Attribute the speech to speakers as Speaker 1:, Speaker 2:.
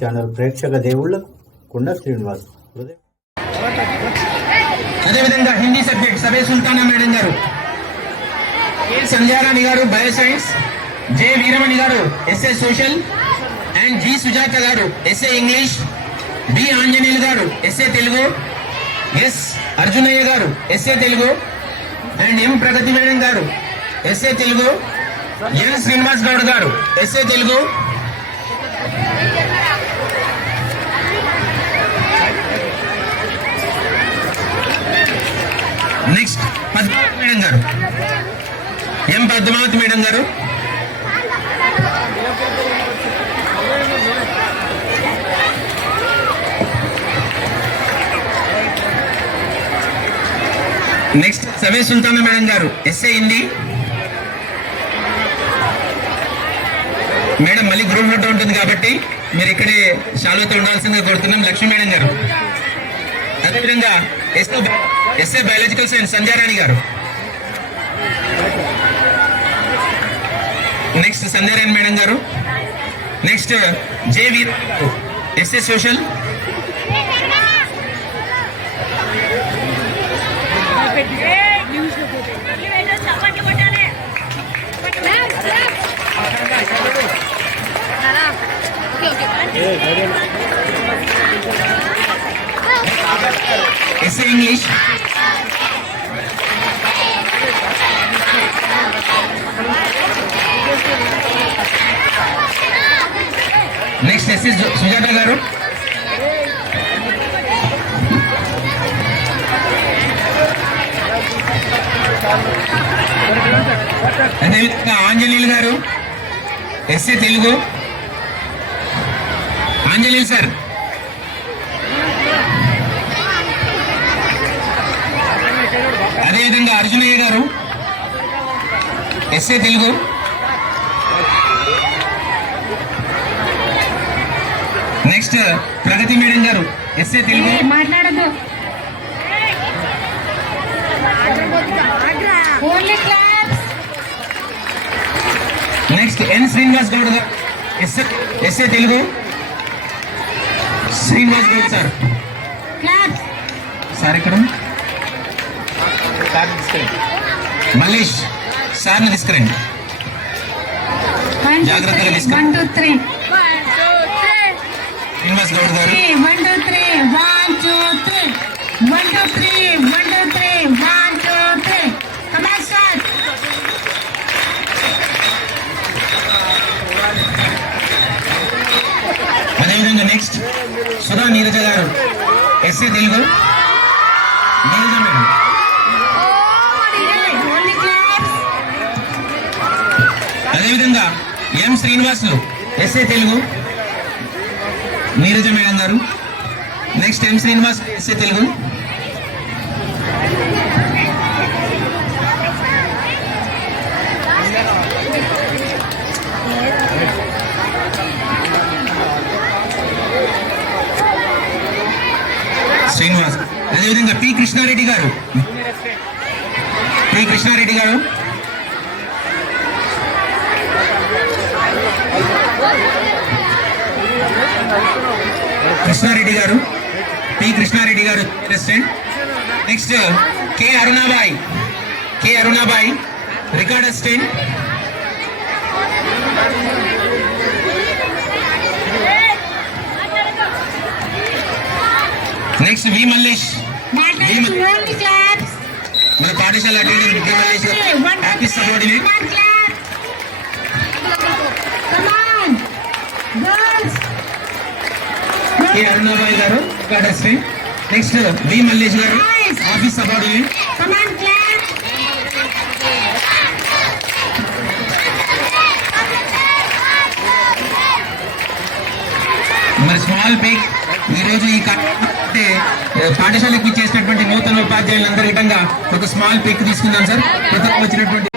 Speaker 1: Channel ప్రేక్షక దేవుళ్ళకు కుండ శ్రీనివాస్
Speaker 2: అదేవిధంగా హిందీ సబ్జెక్ట్ సభే సుల్తానా మేడం గారు. ఏ సంధ్యారాణి గారు bio science. J Veeramani garu SA social. And G Sujatha garu SA English. B Anjaneyulu గారు SA Telugu. S Arjunaiah garu SA Telugu. And M Pragathi madam garu SA Telugu. N Srinivas Goud garu SA Telugu next Padmavathi madam garu. M Padmavathi madam garu? Next సవే Sultana madam garu SA Hindi madam మళ్ళీ group photo ఉంటుంది కాబట్టి మీరు ఇక్కడే షాలుతో ఉండాల్సిందిగా కోరుతున్నాం Lakshmi madam garu. అదేవిధంగా SO SA biological science Sandhyarani garu. Next Sandhyarani madam garu next J Veer SA social
Speaker 3: చప్పట్లు కొట్టాలి
Speaker 2: SA English next SS Sujatha garu అదేవిధంగా ఆంజనేయులు గారు ఎస్సీ తెలుగు ఆంజనేయులు సార్ అదేవిధంగా Arjunaiah garu. SA Telugu next Pragathi madam garu. SA Telugu.
Speaker 4: Claps
Speaker 2: next N Srinivas Goud garu. SA SA Telugu. Srinivas Goud sir. Sir ఇక్కడ మల్లేష్ సార్ని తీసుకురండి. జాగ్రత్తగా తీసుకో. శ్రీనివాస్ గౌడ్ గారు. అదేవిధంగా next Sudha Neeraja garu. SA Telugu. Neeraja madam. అదేవిధంగా M Srinivasulu. SA Telugu. Neeraja madam garu. Next M Srinivas SA Telugu. Srinivas. అదేవిధంగా P Krishnareddy గారు. పి కృష్ణారెడ్డి గారు. Krishna Reddy garu P. Krishnareddy garu president next K. Arunabai. K. Arunabai record assistant next V Mallesh మన పాఠశాల attendant happy subordinate K Arunabai garu? Assistant next V Mallesh garu. Office
Speaker 4: clap.
Speaker 2: మరి small pic ఈ రోజు ఈ అంటే, పాఠశాలకు ఇచ్చేసినటువంటి నూతన ఉపాధ్యాయులందరి విధంగా ఒక స్మాల్ పిక్ తీసుకుందాం సార్ కొత్తగా వచ్చినటువంటి